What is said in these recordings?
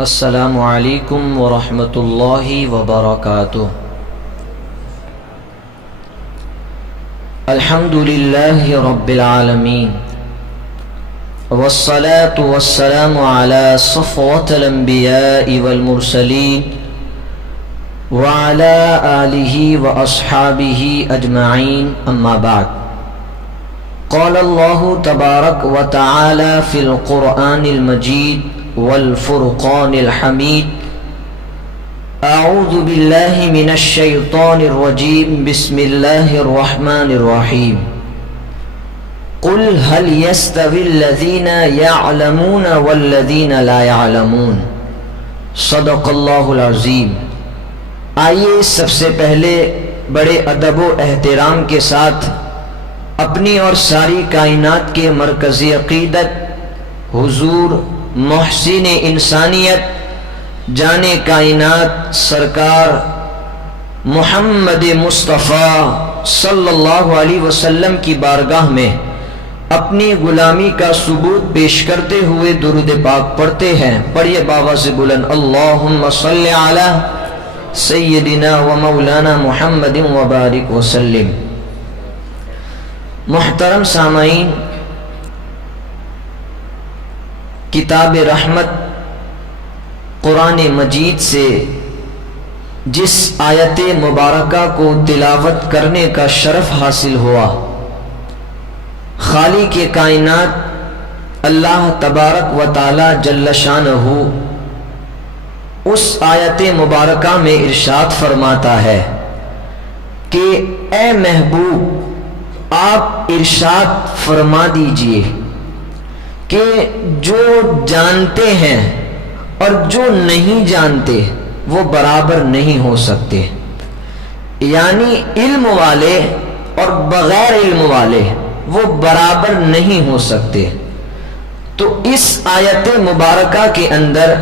السلام علیکم ورحمۃ اللہ وبرکاتہ۔ الحمد للہ رب العالمین والصلاة والسلام على صفوة الانبیاء والمرسلین وعلى آلہ واصحابہ اجمعین، اما بعد۔ قال اللہ تبارک وتعالی فی القرآن المجید والفرقان الحمید، اعوذ باللہ من الشیطان الرجیم، بسم اللہ الرحمن الرحیم۔ قل هل يستوي الذین يعلمون والذین لا يعلمون، صدق اللہ العظیم۔ آئیے سب سے پہلے بڑے ادب و احترام کے ساتھ اپنی اور ساری کائنات کے مرکزی عقیدت حضور محسن انسانیت جان کائنات سرکار محمد مصطفیٰ صلی اللہ علیہ وسلم کی بارگاہ میں اپنی غلامی کا ثبوت پیش کرتے ہوئے درود پاک پڑھتے ہیں۔ پڑھیے باواز بلند، اللہم صلی علی سیدنا و مولانا محمد وبارک وسلم۔ محترم سامعین، کتاب رحمت قرآن مجید سے جس آیت مبارکہ کو تلاوت کرنے کا شرف حاصل ہوا، خالق کائنات اللہ تبارک و تعالی جل شانہ اس آیت مبارکہ میں ارشاد فرماتا ہے کہ اے محبوب، آپ ارشاد فرما دیجئے کہ جو جانتے ہیں اور جو نہیں جانتے وہ برابر نہیں ہو سکتے، یعنی علم والے اور بغیر علم والے وہ برابر نہیں ہو سکتے۔ تو اس آیت مبارکہ کے اندر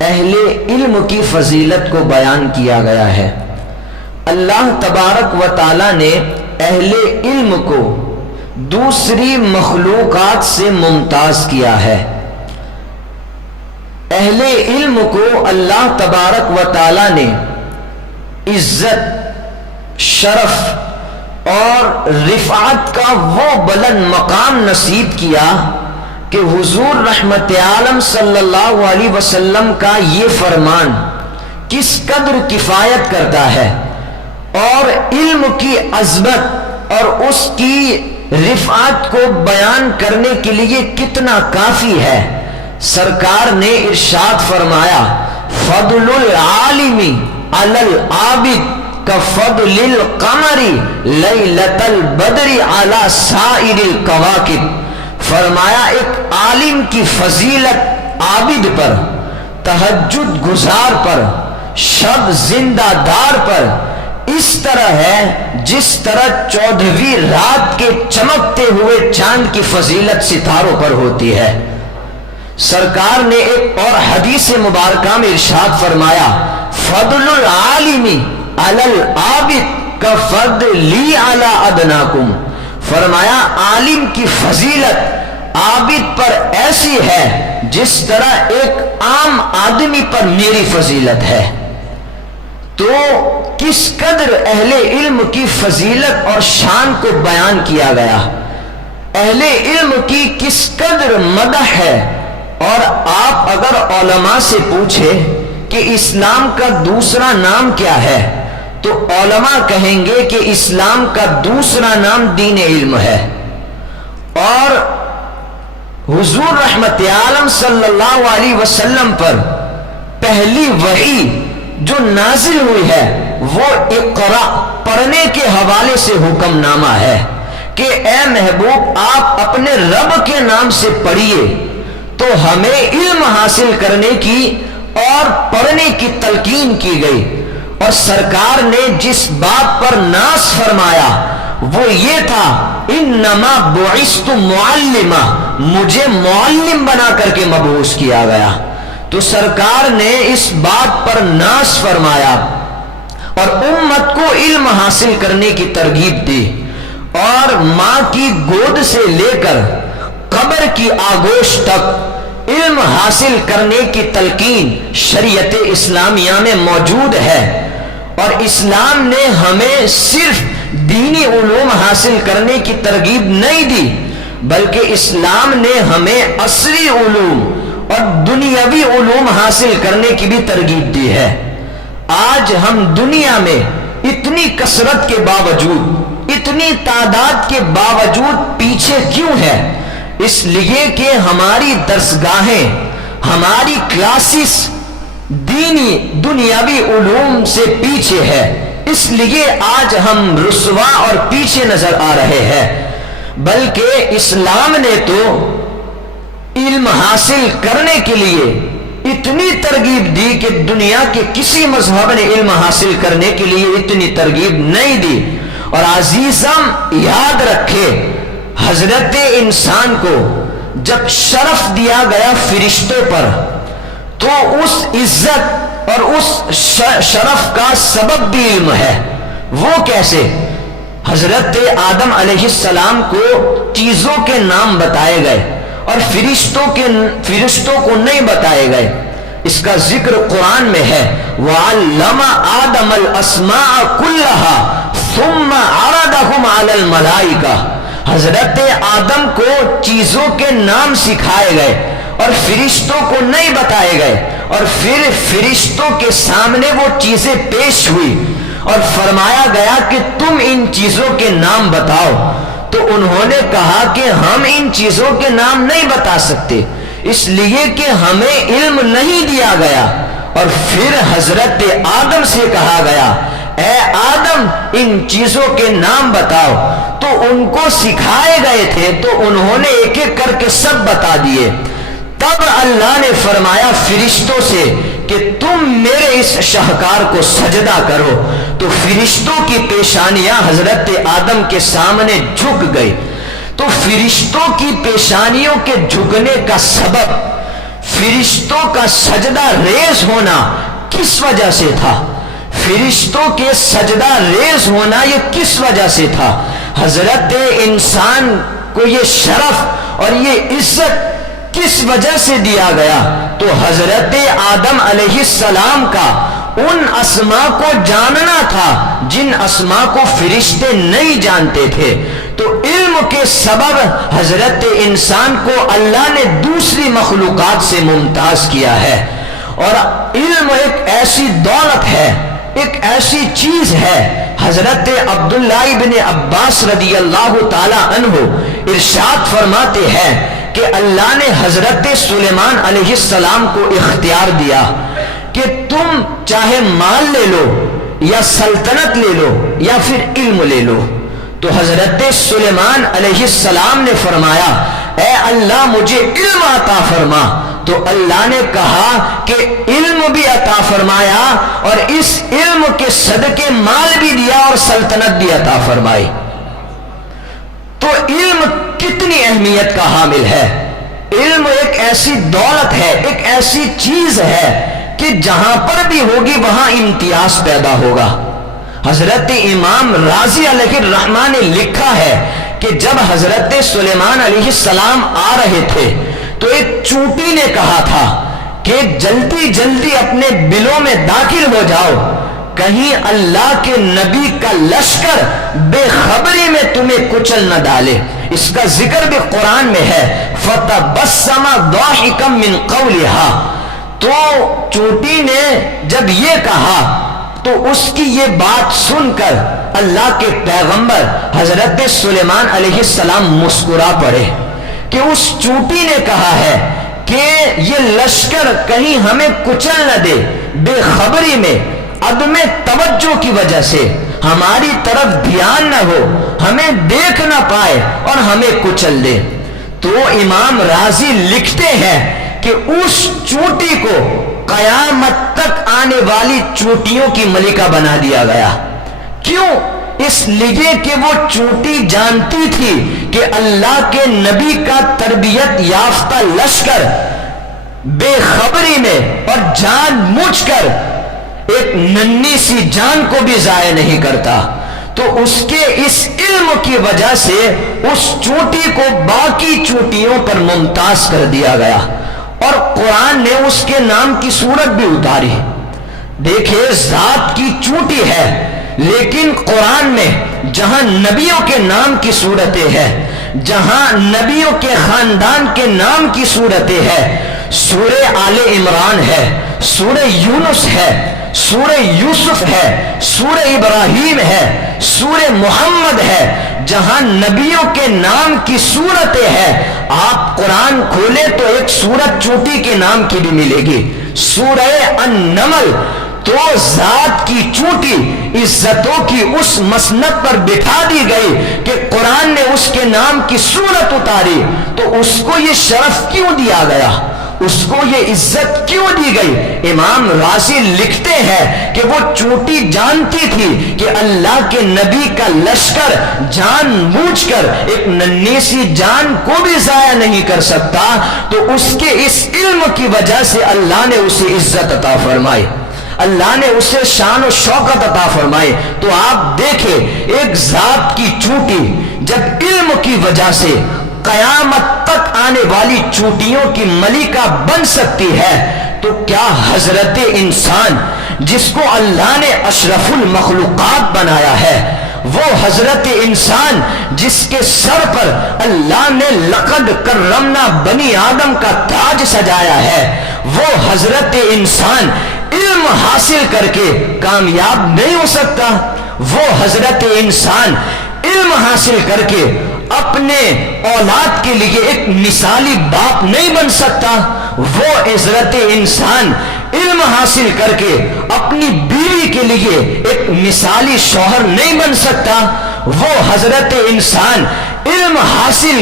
اہل علم کی فضیلت کو بیان کیا گیا ہے۔ اللہ تبارک و تعالی نے اہل علم کو دوسری مخلوقات سے ممتاز کیا ہے۔ اہل علم کو اللہ تبارک و تعالی نے عزت، شرف اور رفعت کا وہ بلند مقام نصیب کیا کہ حضور رحمت عالم صلی اللہ علیہ وسلم کا یہ فرمان کس قدر کفایت کرتا ہے اور علم کی عظمت اور اس کی رفعت کو بیان کرنے کے لیے کتنا کافی ہے۔ سرکار نے ارشاد فرمایا، فضل العالم علی العابد کفضل القمر لیلۃ البدر علی سائر الکواکب۔ فرمایا ایک عالم کی فضیلت عابد پر، تہجد گزار پر، شب زندہ دار پر اس طرح ہے جس طرح 14ویں رات کے چمکتے ہوئے چاند کی فضیلت ستاروں پر ہوتی ہے۔ سرکار نے ایک اور حدیث مبارکہ میں ارشاد فرمایا، فضل العالم علی العابد کفضلی علی ادناکم۔ فرمایا عالم کی فضیلت عابد پر ایسی ہے جس طرح ایک عام آدمی پر میری فضیلت ہے۔ تو کس قدر اہل علم کی فضیلت اور شان کو بیان کیا گیا، اہل علم کی کس قدر مدح ہے۔ اور آپ اگر علماء سے پوچھیں کہ اسلام کا دوسرا نام کیا ہے تو علماء کہیں گے کہ اسلام کا دوسرا نام دین علم ہے۔ اور حضور رحمت عالم صلی اللہ علیہ وسلم پر پہلی وحی جو نازل ہوئی ہے وہ اقرا پڑھنے کے حوالے سے حکم نامہ ہے کہ اے محبوب آپ اپنے رب کے نام سے پڑھیے۔ تو ہمیں علم حاصل کرنے کی اور پڑھنے کی تلقین کی گئی، اور سرکار نے جس بات پر ناز فرمایا وہ یہ تھا، انما بعثت معلما، مجھے معلم بنا کر کے مبعوث کیا گیا۔ تو سرکار نے اس بات پر ناز فرمایا اور امت کو علم حاصل کرنے کی ترغیب دی، اور ماں کی گود سے لے کر قبر کی آگوش تک علم حاصل کرنے کی تلقین شریعت اسلامیہ میں موجود ہے، اور اسلام نے ہمیں صرف دینی علوم حاصل کرنے کی ترغیب نہیں دی، بلکہ اسلام نے ہمیں عصری علوم اور دنیاوی علوم حاصل کرنے کی بھی ترغیب دی ہے۔ آج ہم دنیا میں اتنی کثرت کے باوجود، اتنی تعداد کے باوجود پیچھے کیوں ہے؟ اس لیے کہ ہماری درسگاہیں، ہماری کلاسز دینی دنیاوی علوم سے پیچھے ہے، اس لیے آج ہم رسوا اور پیچھے نظر آ رہے ہیں۔ بلکہ اسلام نے تو علم حاصل کرنے کے لیے اتنی ترغیب دی کہ دنیا کے کسی مذہب نے علم حاصل کرنے کے لیے اتنی ترغیب نہیں دی۔ اور عزیزم یاد رکھے، حضرت انسان کو جب شرف دیا گیا فرشتوں پر، تو اس عزت اور اس شرف کا سبب بھی علم ہے۔ وہ کیسے؟ حضرت آدم علیہ السلام کو چیزوں کے نام بتائے گئے اور فرشتوں کو نہیں بتائے گئے۔ اس کا ذکر قرآن میں ہے، وَعَلَّمَ آدَمَ الْأَسْمَاءَ كُلَّهَا ثُمَّ عَرَضَهُمْ عَلَى الْمَلَائِكَةِ۔ حضرت آدم کو چیزوں کے نام سکھائے گئے اور فرشتوں کو نہیں بتائے گئے، اور پھر فرشتوں کے سامنے وہ چیزیں پیش ہوئی اور فرمایا گیا کہ تم ان چیزوں کے نام بتاؤ۔ تو انہوں نے کہا کہ ہم ان چیزوں کے نام نہیں بتا سکتے، اس لیے کہ ہمیں علم نہیں دیا گیا۔ اور پھر حضرت آدم سے کہا گیا، اے آدم ان چیزوں کے نام بتاؤ۔ تو ان کو سکھائے گئے تھے تو انہوں نے ایک ایک کر کے سب بتا دیے۔ تب اللہ نے فرمایا فرشتوں سے کہ تم میرے اس شاہکار کو سجدہ کرو۔ تو فرشتوں کی پیشانیاں حضرت آدم کے سامنے جھک گئی۔ تو فرشتوں کی پیشانیوں کے جھکنے کا سبب، فرشتوں کا سجدہ ریز ہونا کس وجہ سے تھا؟ فرشتوں کے سجدہ ریز ہونا یہ کس وجہ سے تھا؟ حضرت انسان کو یہ شرف اور یہ عزت کس وجہ سے دیا گیا؟ تو حضرت آدم علیہ السلام کا ان اسماء کو جاننا تھا جن اسماء کو فرشتے نہیں جانتے تھے۔ تو علم کے سبب حضرت انسان کو اللہ نے دوسری مخلوقات سے ممتاز کیا ہے۔ اور علم ایک ایسی دولت ہے، ایک ایسی چیز ہے۔ حضرت عبداللہ ابن عباس رضی اللہ تعالی عنہ ارشاد فرماتے ہیں کہ اللہ نے حضرت سلیمان علیہ السلام کو اختیار دیا کہ تم چاہے مال لے لو یا سلطنت لے لو یا پھر علم لے لو۔ تو حضرت سلیمان علیہ السلام نے فرمایا، اے اللہ مجھے علم عطا فرما۔ تو اللہ نے کہا کہ علم بھی عطا فرمایا، اور اس علم کے صدقے مال بھی دیا اور سلطنت بھی عطا فرمائی۔ تو علم کتنی اہمیت کا حامل ہے۔ علم ایک ایسی دولت ہے، ایک ایسی چیز ہے کہ جہاں پر بھی ہوگی وہاں امتیاز پیدا ہوگا۔ حضرت امام رازی علیہ الرحمہ نے لکھا ہے کہ جب حضرت سلیمان علیہ السلام آ رہے تھے تو ایک چونٹی نے کہا تھا کہ جلدی جلدی اپنے بلوں میں داخل ہو جاؤ، کہیں اللہ کے نبی کا لشکر بے خبری میں تمہیں کچل نہ ڈالے۔ اس کا ذکر بھی قرآن میں ہے، فَتَبَسَّمَ ضَاحِكًا مِّن قَوْلِهَا۔ تو چونٹی نے جب یہ کہا تو اس کی یہ بات سن کر اللہ کے پیغمبر حضرت سلیمان علیہ السلام مسکرا پڑے کہ اس چونٹی نے کہا ہے کہ یہ لشکر کہیں ہمیں کچل نہ دے، بے خبری میں عدم توجہ کی وجہ سے ہماری طرف دھیان نہ ہو، ہمیں دیکھ نہ پائے اور ہمیں کچل دے۔ تو امام رازی لکھتے ہیں کہ اس چونٹی کو قیامت تک آنے والی چونٹیوں کی ملکہ بنا دیا گیا۔ کیوں؟ اس لیے کہ وہ چونٹی جانتی تھی کہ اللہ کے نبی کا تربیت یافتہ لشکر بے خبری میں اور جان بوجھ کر ایک ننھی سی جان کو بھی ضائع نہیں کرتا۔ تو اس کے اس علم کی وجہ سے اس چونٹی کو باقی چونٹیوں پر ممتاز کر دیا گیا۔ اور قرآن نے اس کے نام کی صورت بھی اتاری. دیکھیں ذات کی چونٹی ہے لیکن قرآن میں جہاں نبیوں کے نام کی صورتیں ہیں, جہاں نبیوں کے خاندان کے نام کی صورتیں ہیں, سورہ آل عمران ہے, سورہ یونس ہے, سورہ یوسف ہے, سورہ ابراہیم ہے, سورہ محمد ہے, جہاں نبیوں کے نام کی صورتیں ہیں, آپ قرآن کھولے تو ایک سورت چوٹی کے نام کی بھی ملے گی, سورہ النمل. تو ذات کی چونٹی عزتوں کی اس مسند پر بٹھا دی گئی کہ قرآن نے اس کے نام کی صورت اتاری, تو اس کو یہ شرف کیوں دیا گیا, اس کو یہ عزت کیوں دی گئی؟ امام رازی لکھتے ہیں کہ وہ چونٹی جانتی تھی کہ اللہ کے نبی کا لشکر جان بوجھ کر ایک ننھی سی جان کو بھی ضائع نہیں کر سکتا, تو اس کے اس علم کی وجہ سے اللہ نے اسے عزت عطا فرمائی, اللہ نے اسے شان و شوکت عطا فرمائے. تو آپ دیکھیں ایک ذات کی چونٹی جب علم کی وجہ سے قیامت تک آنے والی چونٹیوں کی ملکہ بن سکتی ہے, تو کیا حضرت انسان جس کو اللہ نے اشرف المخلوقات بنایا ہے, وہ حضرت انسان جس کے سر پر اللہ نے لقد کرمنا بنی آدم کا تاج سجایا ہے, وہ حضرت انسان علم حاصل کر کے کامیاب نہیں ہو سکتا, وہ حضرت انسان علم حاصل کر کے اپنے اولاد کے لیے ایک مثالی باپ نہیں بن سکتا, وہ حضرت انسان علم حاصل کر کے اپنی بیوی کے لیے ایک مثالی شوہر نہیں بن سکتا, وہ حضرت انسان علم حاصل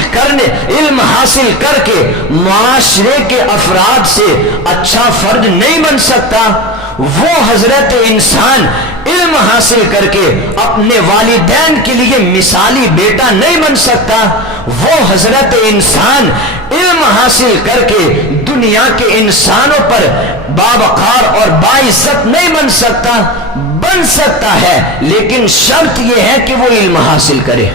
کر کے معاشرے کے افراد سے اچھا فرد نہیں بن سکتا, وہ حضرت انسان علم حاصل کر کے اپنے والدین کے لیے مثالی بیٹا نہیں بن سکتا, وہ حضرت انسان علم حاصل کر کے دنیا کے انسانوں پر باوقار اور باعزت نہیں بن سکتا. بن سکتا ہے لیکن شرط یہ ہے کہ وہ علم حاصل کرے,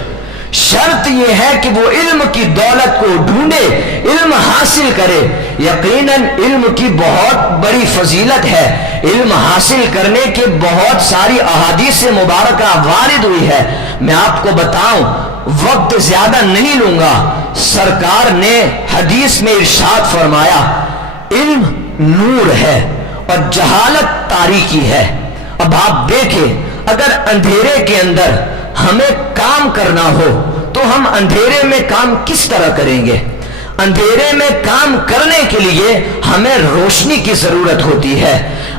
شرط یہ ہے کہ وہ علم کی دولت کو ڈھونڈے, علم حاصل کرے. یقیناً علم کی بہت بڑی فضیلت ہے, علم حاصل کرنے کے بہت ساری احادیث مبارکہ وارد ہوئی ہے. میں آپ کو بتاؤں, وقت زیادہ نہیں لوں گا, سرکار نے حدیث میں ارشاد فرمایا علم نور ہے اور جہالت تاریکی ہے. اب آپ دیکھیں اگر اندھیرے کے اندر ہمیں کام کرنا ہو تو ہم اندھیرے میں کام کس طرح کریں گے؟ اندھیرے میں کام کرنے کے لیے ہمیں روشنی کی ضرورت ہوتی ہے,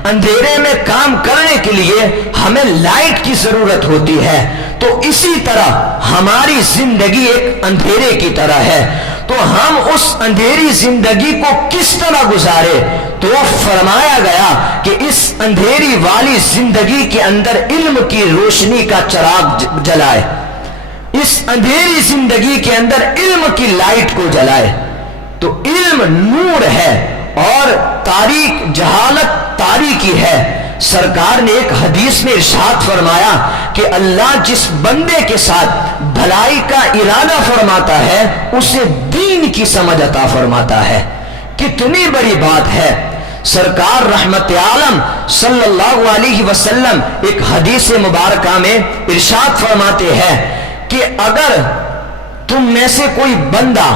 اندھیرے میں کام کرنے کے لیے ہمیں لائٹ کی ضرورت ہوتی ہے. تو اسی طرح ہماری زندگی ایک اندھیرے کی طرح ہے, تو ہم اس اندھیری زندگی کو کس طرح گزارے؟ تو فرمایا گیا کہ اس اندھیری والی زندگی کے اندر علم کی روشنی کا چراغ جلائے, اس اندھیری زندگی کے اندر علم کی لائٹ کو جلائے. تو علم نور ہے اور تاریک جہالت تاریکی ہے. سرکار نے ایک حدیث میں ارشاد فرمایا کہ اللہ جس بندے کے ساتھ بھلائی کا ارادہ فرماتا ہے اسے دین کی سمجھ عطا فرماتا ہے. کتنی بڑی بات ہے. سرکار رحمت عالم صلی اللہ علیہ وسلم ایک حدیث مبارکہ میں ارشاد فرماتے ہیں کہ اگر تم میں سے کوئی بندہ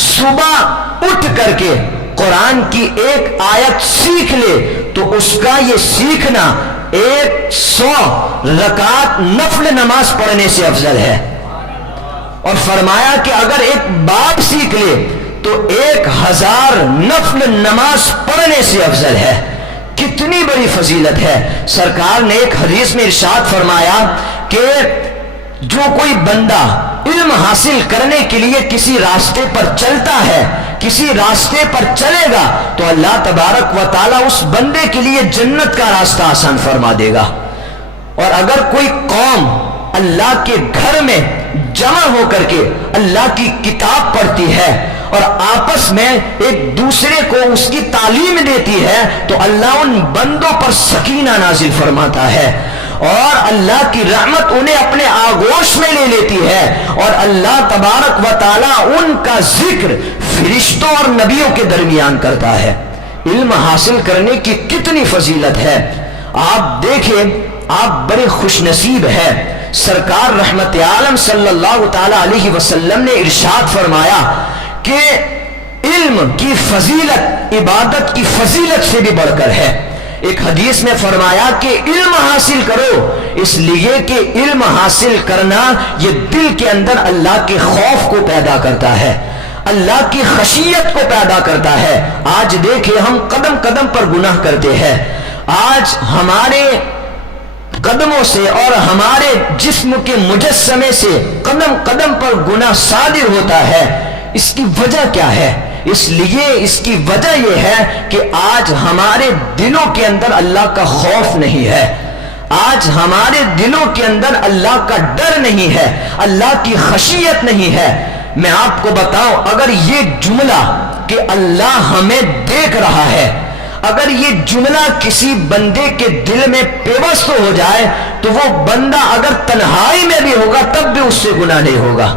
صبح اٹھ کر کے قرآن کی ایک آیت سیکھ لے تو اس کا یہ سیکھنا 100 رکعت نفل نماز پڑھنے سے افضل ہے. اور فرمایا کہ اگر ایک باب سیکھ لے تو 1000 نفل نماز پڑھنے سے افضل ہے. کتنی بڑی فضیلت ہے. سرکار نے ایک حدیث میں ارشاد فرمایا کہ جو کوئی بندہ علم حاصل کرنے کے لیے کسی راستے پر چلتا ہے, کسی راستے پر چلے گا تو اللہ تبارک و تعالیٰ اس بندے کے لیے جنت کا راستہ آسان فرما دے گا. اور اگر کوئی قوم اللہ کے گھر میں جمع ہو کر کے اللہ کی کتاب پڑھتی ہے اور آپس میں ایک دوسرے کو اس کی تعلیم دیتی ہے تو اللہ ان بندوں پر سکینہ نازل فرماتا ہے. اور اللہ کی رحمت انہیں اپنے آغوش میں لے لیتی ہے، اور اللہ تبارک و تعالی ان کا ذکر فرشتوں اور نبیوں کے درمیان کرتا ہے۔ علم حاصل کرنے کی کتنی فضیلت ہے، آپ دیکھیں، آپ بڑے خوش نصیب ہیں۔ سرکار رحمت عالم صلی اللہ تعالی علیہ وسلم نے ارشاد فرمایا کہ علم کی فضیلت عبادت کی فضیلت سے بھی بڑھ کر ہے۔ ایک حدیث میں فرمایا کہ علم حاصل کرو، اس لیے کہ علم حاصل کرنا یہ دل کے اندر اللہ کے خوف کو پیدا کرتا ہے، اللہ کی خشیت کو پیدا کرتا ہے۔ آج دیکھیں ہم قدم قدم پر گناہ کرتے ہیں، آج ہمارے قدموں سے اور ہمارے جسم کے مجسمے سے قدم قدم پر گناہ صادر ہوتا ہے۔ اس کی وجہ کیا ہے؟ اس لیے اس کی وجہ یہ ہے کہ آج ہمارے دلوں کے اندر اللہ کا خوف نہیں ہے، آج ہمارے دلوں کے اندر اللہ کا ڈر نہیں ہے، اللہ کی خشیت نہیں ہے۔ میں آپ کو بتاؤں، اگر یہ جملہ کہ اللہ ہمیں دیکھ رہا ہے، اگر یہ جملہ کسی بندے کے دل میں پیوست ہو جائے تو وہ بندہ اگر تنہائی میں بھی ہوگا تب بھی اس سے گناہ نہیں ہوگا۔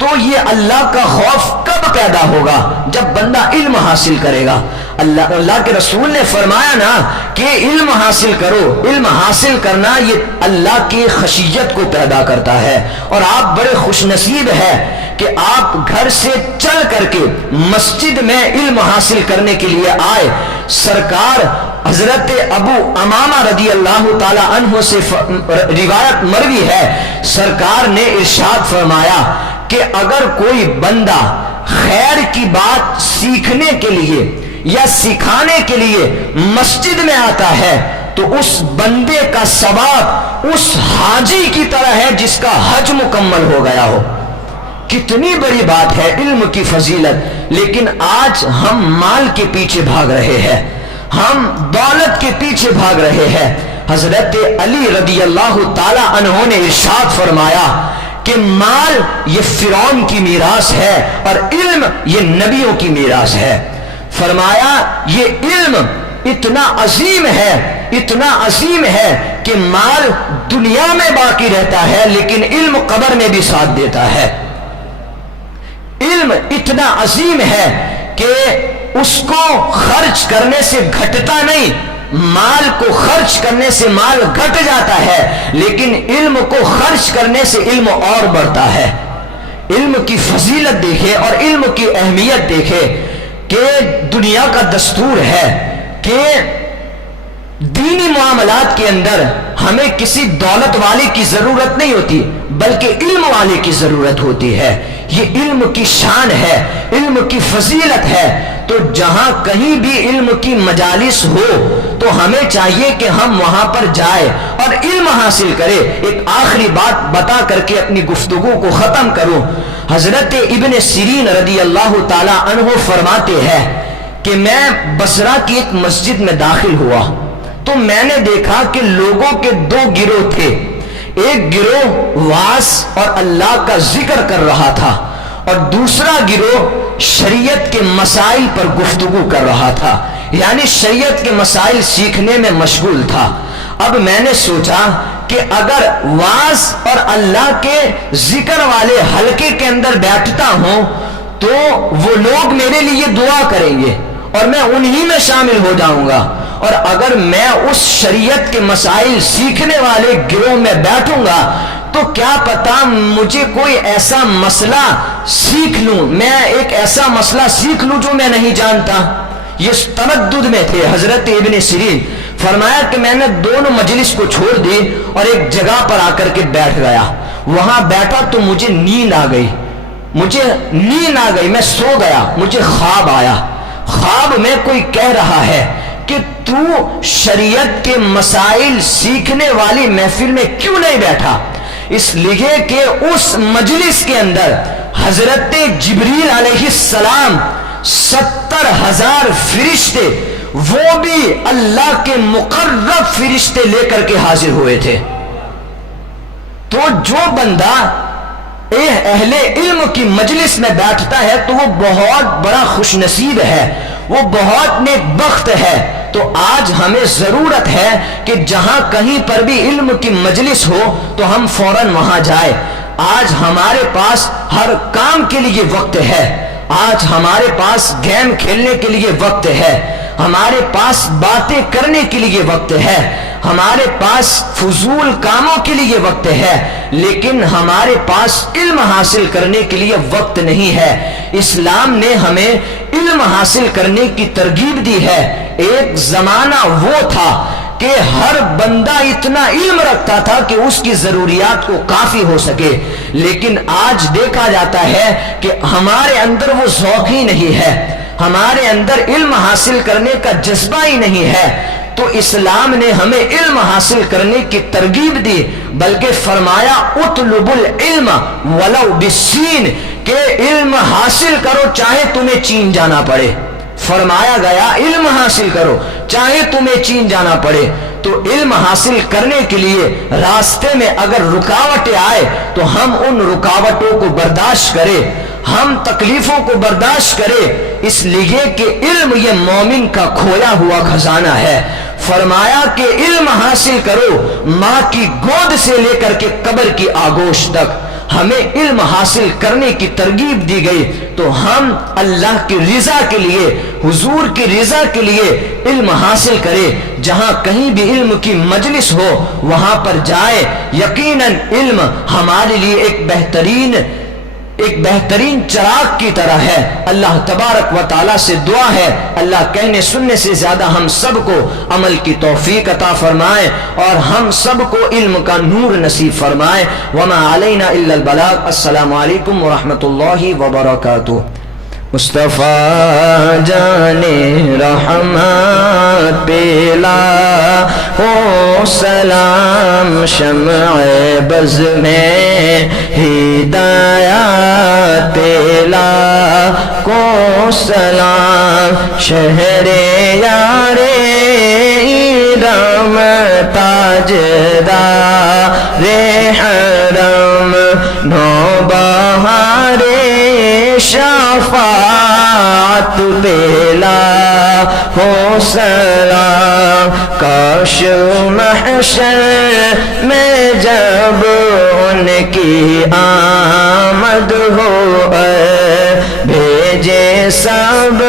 تو یہ اللہ کا خوف کب پیدا ہوگا؟ جب بندہ علم حاصل کرے گا۔ اللہ کے رسول نے فرمایا نا کہ علم حاصل کرو، علم حاصل کرنا یہ اللہ کی خشیت کو پیدا کرتا ہے۔ اور آپ بڑے خوش نصیب ہیں کہ آپ گھر سے چل کر کے مسجد میں علم حاصل کرنے کے لیے آئے۔ سرکار حضرت ابو امامہ رضی اللہ تعالی عنہ سے روایت مروی ہے، سرکار نے ارشاد فرمایا کہ اگر کوئی بندہ خیر کی بات سیکھنے کے لیے یا سکھانے کے لیے مسجد میں آتا ہے تو اس بندے کا ثواب اس حاجی کی طرح ہے جس کا حج مکمل ہو گیا ہو۔ کتنی بڑی بات ہے علم کی فضیلت، لیکن آج ہم مال کے پیچھے بھاگ رہے ہیں، ہم دولت کے پیچھے بھاگ رہے ہیں۔ حضرت علی رضی اللہ تعالی عنہ نے ارشاد فرمایا کہ مال یہ فرعون کی میراث ہے اور علم یہ نبیوں کی میراث ہے۔ فرمایا یہ علم اتنا عظیم ہے، اتنا عظیم ہے کہ مال دنیا میں باقی رہتا ہے لیکن علم قبر میں بھی ساتھ دیتا ہے۔ علم اتنا عظیم ہے کہ اس کو خرچ کرنے سے گھٹتا نہیں، مال کو خرچ کرنے سے مال گھٹ جاتا ہے لیکن علم کو خرچ کرنے سے علم اور بڑھتا ہے۔ علم کی فضیلت دیکھے اور علم کی اہمیت دیکھے کہ دنیا کا دستور ہے کہ دینی معاملات کے اندر ہمیں کسی دولت والے کی ضرورت نہیں ہوتی بلکہ علم والے کی ضرورت ہوتی ہے۔ یہ علم کی شان ہے، علم کی فضیلت ہے۔ تو جہاں کہیں بھی علم کی مجالس ہو تو ہمیں چاہیے کہ ہم وہاں پر جائیں اور علم حاصل کریں۔ ایک آخری بات بتا کر کے اپنی گفتگو کو ختم کروں۔ حضرت ابن سیرین رضی اللہ تعالی عنہ فرماتے ہیں کہ میں بصرہ کی ایک مسجد میں داخل ہوا تو میں نے دیکھا کہ لوگوں کے دو گروہ تھے، ایک گروہ وعظ اور اللہ کا ذکر کر رہا تھا اور دوسرا گروہ شریعت کے مسائل پر گفتگو کر رہا تھا، یعنی شریعت کے مسائل سیکھنے میں مشغول تھا۔ اب میں نے سوچا کہ اگر وعظ اور اللہ کے ذکر والے حلقے کے اندر بیٹھتا ہوں تو وہ لوگ میرے لیے دعا کریں گے اور میں انہی میں شامل ہو جاؤں گا، اور اگر میں اس شریعت کے مسائل سیکھنے والے گروہ میں بیٹھوں گا تو کیا پتا مجھے کوئی ایسا مسئلہ سیکھ لوں، میں ایک ایسا مسئلہ سیکھ لوں جو میں نہیں جانتا۔ یہ تردد میں تھے حضرت ابن سیرین۔ فرمایا کہ میں نے دونوں مجلس کو چھوڑ دی اور ایک جگہ پر آ کر کے بیٹھ گیا۔ وہاں بیٹھا تو مجھے نیند آ گئی، میں سو گیا، مجھے خواب آیا۔ خواب میں کوئی کہہ رہا ہے کہ تو شریعت کے مسائل سیکھنے والی محفل میں کیوں نہیں بیٹھا؟ اس لیے کہ اس مجلس کے اندر حضرت جبریل علیہ السلام 70,000 فرشتے، وہ بھی اللہ کے مقرب فرشتے لے کر کے حاضر ہوئے تھے۔ تو جو بندہ اہل علم کی مجلس میں بیٹھتا ہے تو وہ بہت بڑا خوش نصیب ہے، وہ بہت نیک بخت ہے۔ تو آج ہمیں ضرورت ہے کہ جہاں کہیں پر بھی علم کی مجلس ہو تو ہم فوراً وہاں جائیں۔ آج ہمارے پاس ہر کام کے لیے وقت ہے، آج ہمارے پاس گیم کھیلنے کے لیے وقت ہے، ہمارے پاس باتیں کرنے کے لیے وقت ہے، ہمارے پاس فضول کاموں کے لیے وقت ہے، لیکن ہمارے پاس علم حاصل کرنے کے لیے وقت نہیں ہے۔ اسلام نے ہمیں علم حاصل کرنے کی ترغیب دی ہے۔ ایک زمانہ وہ تھا کہ ہر بندہ اتنا علم رکھتا تھا کہ اس کی ضروریات کو کافی ہو سکے، لیکن آج دیکھا جاتا ہے کہ ہمارے اندر وہ ذوق ہی نہیں ہے، ہمارے اندر علم حاصل کرنے کا جذبہ ہی نہیں ہے۔ تو اسلام نے ہمیں علم حاصل کرنے کی ترغیب دی، بلکہ فرمایا اطلب العلم ولو بالسین، کہ علم حاصل کرو چاہے تمہیں چین جانا پڑے۔ فرمایا گیا علم حاصل کرو چاہے تمہیں چین جانا پڑے۔ تو علم حاصل کرنے کے لیے راستے میں اگر رکاوٹیں آئے تو ہم ان رکاوٹوں کو برداشت کریں، ہم تکلیفوں کو برداشت کریں، اس لیے کہ علم یہ مومن کا کھویا ہوا خزانہ ہے۔ فرمایا کہ علم حاصل کرو ماں کی گود سے لے کر کے قبر کی آگوش تک، ہمیں علم حاصل کرنے کی ترغیب دی گئی۔ تو ہم اللہ کی رضا کے لیے، حضور کی رضا کے لیے علم حاصل کریں، جہاں کہیں بھی علم کی مجلس ہو وہاں پر جائیں۔ یقیناً علم ہمارے لیے ایک بہترین چراغ کی طرح ہے۔ اللہ تبارک و تعالیٰ سے دعا ہے اللہ کہنے سننے سے زیادہ ہم سب کو عمل کی توفیق عطا فرمائے اور ہم سب کو علم کا نور نصیب فرمائے۔ وما علینا الا البلاغ۔ السلام علیکم ورحمۃ اللہ وبرکاتہ۔ مصطفیٰ جان رحمت پیلا ہو سلام، شمع بز میں ہدایات پیلا کو سلام، شہر یار ایرم تاجدار حرم، نوبہار شفاعت پیلا ہو سلام، کاش محشر میں جب ان کی آمد ہو، بھیجے سب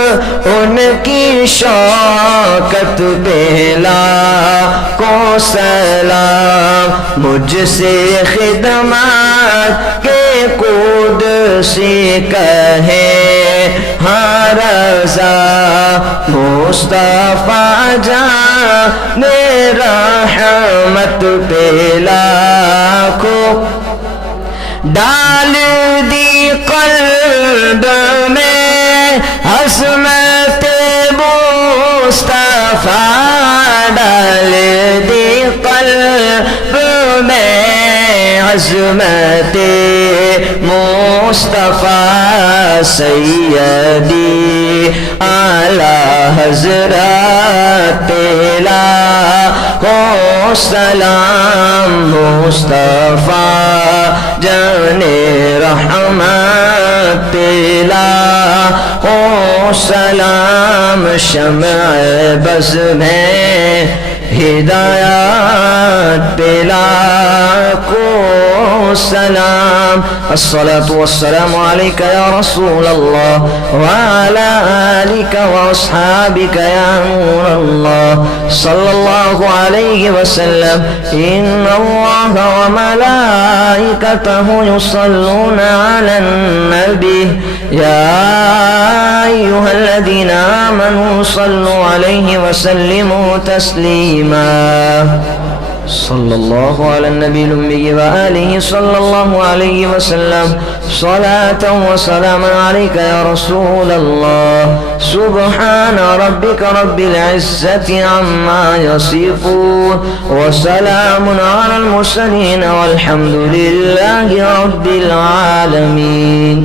ان کی شوکت پیلا کو سلام، مجھ سے خدمت کے قدسی کہے ہاں رضا، مصطفیٰ جان رحمت پیلا کو ڈال دی قلب میں عظمت مصطفیٰ، ڈال دی قلب میں عظمت مصطفیٰ، سیدی اعلی حضرت پیلا ہو سلام، مصطفیٰ جان رحمت پیلا ہو سلام، شمع بز میں ہدایات پیلا کو سلام۔ الصلاة والسلام عليك يا رسول الله وعلى آلك وأصحابك يا نور الله، صلى الله عليه وسلم، إن الله وملائكته يصلون على النبي، يا أيها الذين آمنوا صلوا عليه وسلموا تسليما، صلى الله على النبي الأمي وآله صلى الله عليه وسلم، صلاة وسلاما عليك يا رسول الله، سبحان ربك رب العزة عما يصفون، وسلام على المرسلين، والحمد لله رب العالمين۔